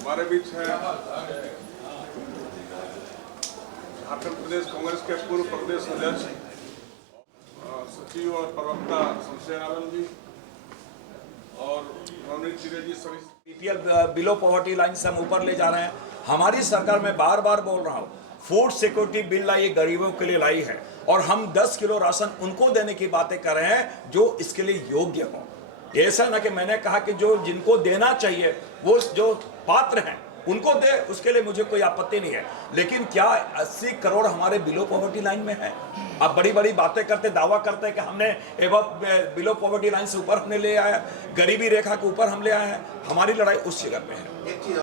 हमारे बीच है झारखंड प्रदेश कांग्रेस के पूर्व प्रदेश अध्यक्ष सचिव और प्रवक्ता शमशेर आलम जी और नवनीत चिरे जी। सभी बीपीएल बिलो पॉवर्टी लाइन से हम ऊपर ले जा रहे हैं। हमारी सरकार, मैं बार बार बोल रहा हूँ, फूड सिक्योरिटी बिल लाई, गरीबों के लिए लाई है और हम 10 किलो राशन उनको देने की बातें कर रहे हैं जो इसके लिए योग्य हो। ऐसा ना कि मैंने कहा कि जो जिनको देना चाहिए वो जो पात्र हैं उनको दे, उसके लिए मुझे कोई आपत्ति नहीं है। लेकिन क्या 80 करोड़ हमारे बिलो पॉवर्टी लाइन में है? आप बड़ी बड़ी बातें करते, दावा करते हैं कि हमने एवं बिलो पॉवर्टी लाइन से ऊपर हमने ले आया, गरीबी रेखा के ऊपर हम ले आए हैं। हमारी लड़ाई उस जगह पे है। एक चीज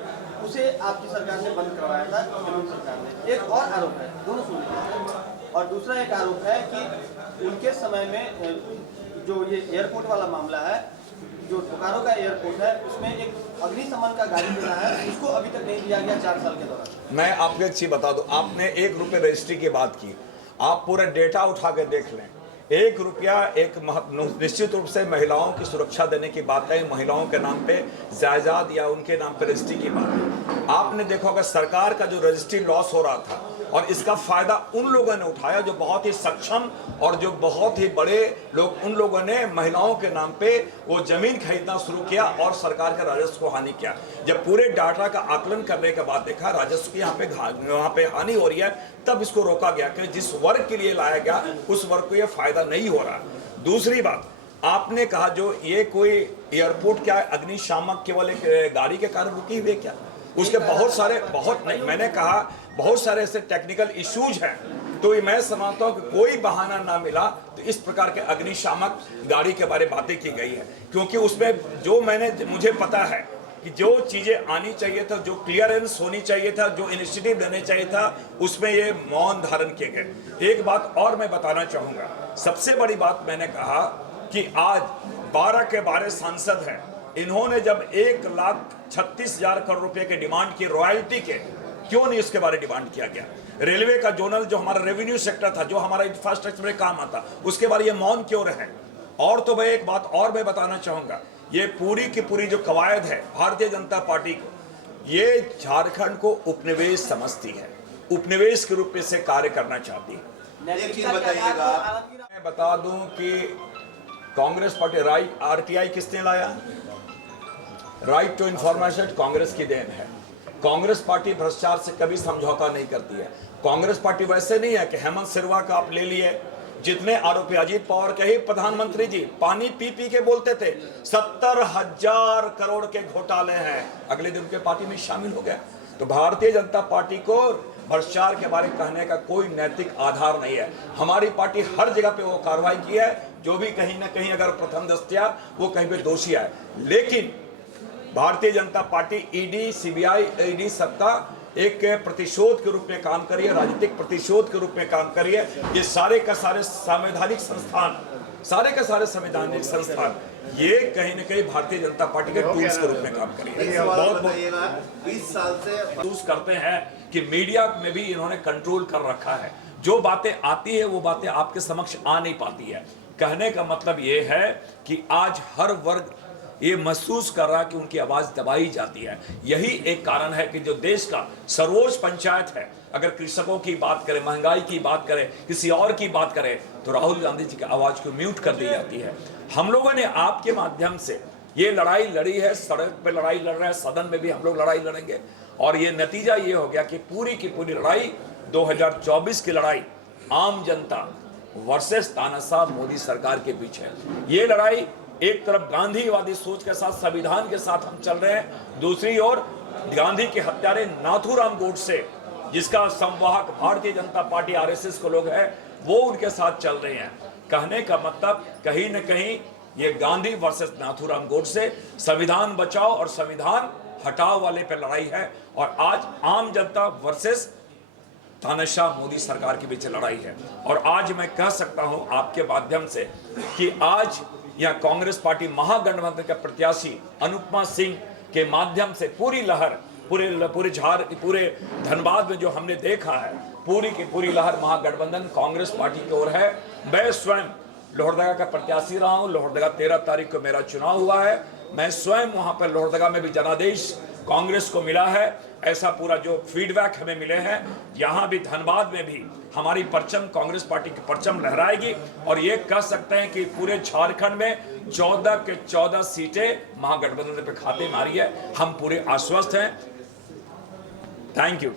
उसे आपकी सरकार ने बंद करवाया था, केंद्र सरकार ने। एक और आरोप है, दोनों सुन लीजिए। और दूसरा एक आरोप है कि उनके समय में जो ये एयरपोर्ट वाला मामला है, जो बोकारो का एयरपोर्ट है, उसमें एक अग्निशमन का गाड़ी देना है, उसको अभी तक नहीं दिया गया 4 साल के दौरान। मैं आपको एक चीज बता दूं, आपने 1 रुपये रजिस्ट्री की बात की, आप पूरा डेटा उठा के देख लें। 1 रुपया एक निश्चित रूप से महिलाओं की सुरक्षा देने की बात है, महिलाओं के नाम पे जायदाद या उनके नाम पे रजिस्ट्री की बात है। आपने देखा होगा सरकार का जो रजिस्ट्री लॉस हो रहा था और इसका फायदा उन लोगों ने उठाया जो बहुत ही सक्षम और जो बहुत ही बड़े लोग, उन लोगों ने महिलाओं के नाम पे वो जमीन खरीदना शुरू किया और सरकार के राजस्व को हानि किया। जब पूरे डाटा का आकलन करने के बाद देखा राजस्व की यहाँ पे हानि हो रही है, तब इसको रोका गया कि जिस वर्ग के लिए लाया गया उस वर्ग को ये फायदा नहीं हो रहा। दूसरी बात, आपने कहा जो ये कोई एयरपोर्ट क्या अग्निशामक केवल एक गाड़ी के कारण रुकी हुई है क्या? उसके बहुत नहीं, मैंने कहा बहुत सारे ऐसे टेक्निकल इश्यूज हैं। तो मैं समझता हूं कि कोई बहाना ना मिला तो इस प्रकार के अग्निशामक गाड़ी के बारे में बातें की गई है, क्योंकि उसमें जो मुझे पता है कि जो चीजें आनी चाहिए था, जो क्लियरेंस होनी चाहिए था, जो इनिशिएटिव लेने चाहिए था, उसमें ये मौन धारण किए गए। एक बात और मैं बताना चाहूंगा, सबसे बड़ी बात मैंने कहा कि आज 12 के 12 सांसद हैं, इन्होंने जब 1,36,000 करोड़ रुपए के डिमांड की रॉयल्टी के, क्यों नहीं उसके बारे में डिमांड किया गया? रेलवे का जोनल जो हमारा रेवेन्यू सेक्टर था, जो हमारा इंफ्रास्ट्रक्चर में काम आता, उसके बारे में मौन क्यों रहे? और तो मैं एक बात और मैं बताना चाहूंगा, ये पूरी की पूरी जो कवायद है भारतीय जनता पार्टी को, ये झारखंड को उपनिवेश समझती है, उपनिवेश के रूप में से कार्य करना चाहती है। एक चीज बताइएगा, मैं बता दूं कि कांग्रेस पार्टी आरटीआई किसने लाया? राइट टू इंफॉर्मेशन कांग्रेस की देन है। कांग्रेस पार्टी भ्रष्टाचार से कभी समझौता नहीं करती है। कांग्रेस पार्टी वैसे नहीं है कि हेमंत सिरवा का आप ले लिए, जितने आरोपी, अजीत पवार के ही प्रधानमंत्री जी पानी पी पी के बोलते थे 70,000 करोड़ के घोटाले हैं, अगले दिन उनके पार्टी में शामिल हो गया। तो भारतीय जनता पार्टी को भ्रष्टाचार के बारे में कहने का कोई नैतिक आधार नहीं है। हमारी पार्टी हर जगह पे वो कार्रवाई की है, जो भी कहीं ना कहीं अगर प्रथम दस्तिया वो कहीं पे दोषी है। लेकिन Bharatiya Janata party ED, CBI, ED सबका एक प्रतिशोध के रूप में काम करिए, राजनीतिक प्रतिशोध के रूप में काम करिए। ये सारे का सारे संवैधानिक संस्थान, सारे का सारे संवैधानिक संस्थान, ये कहीं ना कहीं भारतीय जनता पार्टी के टूल्स के रूप में काम करिए। बहुत 20 साल से महसूस करते हैं कि मीडिया में भी इन्होंने कंट्रोल कर रखा है, जो बातें आती है वो बातें आपके समक्ष आ नहीं पाती है। कहने का मतलब ये है कि आज हर वर्ग ये महसूस कर रहा है कि उनकी आवाज दबाई जाती है। यही एक कारण है कि जो देश का सर्वोच्च पंचायत है, अगर कृषकों की बात करें, महंगाई की बात करें, किसी और की बात करें, तो राहुल गांधी जी की आवाज को म्यूट कर दी जाती है। हम लोगों ने आपके माध्यम से ये लड़ाई लड़ी है, सड़क पे लड़ाई लड़ रहे हैं, सदन में भी हम लोग लड़ाई लड़ेंगे, और ये नतीजा ये हो गया कि पूरी की पूरी लड़ाई 2024 की लड़ाई आम जनता वर्सेस तानाशाह मोदी सरकार के बीच है। ये लड़ाई एक तरफ गांधीवादी सोच के साथ, संविधान के साथ हम चल रहे हैं, दूसरी ओर गांधी के हत्यारे नाथूराम गोडसे, जिसका संवाहक भारतीय जनता पार्टी आरएसएस को लोग हैं, वो उनके साथ चल रहे हैं। कहने का मतलब कहीं न कहीं ये गांधी वर्सेस नाथूराम गोडसे, संविधान बचाओ और संविधान हटाओ वाले पे लड़ाई है, और आज आम जनता वर्सेस तानाशाह मोदी सरकार के बीच लड़ाई है। और आज मैं कह सकता हूं आपके माध्यम से कि आज यह कांग्रेस पार्टी महागठबंधन के प्रत्याशी अनुपमा सिंह के माध्यम से पूरी लहर, पूरे धनबाद में जो हमने देखा है, पूरी की पूरी लहर महागठबंधन कांग्रेस पार्टी की ओर है। मैं स्वयं लोहरदगा का प्रत्याशी रहा हूं। लोहरदगा 13 तारीख को मेरा चुनाव हुआ है। मैं स्वयं वहां पर लोहरदगा में भी जनादेश कांग्रेस को मिला है। ऐसा पूरा जो फीडबैक हमें मिले हैं, यहाँ भी धनबाद में भी हमारी परचम, कांग्रेस पार्टी की परचम लहराएगी और ये कह सकते हैं कि पूरे झारखंड में 14 के 14 सीटें महागठबंधन पे खाते मारी है। हम पूरे आश्वस्त हैं। Thank you.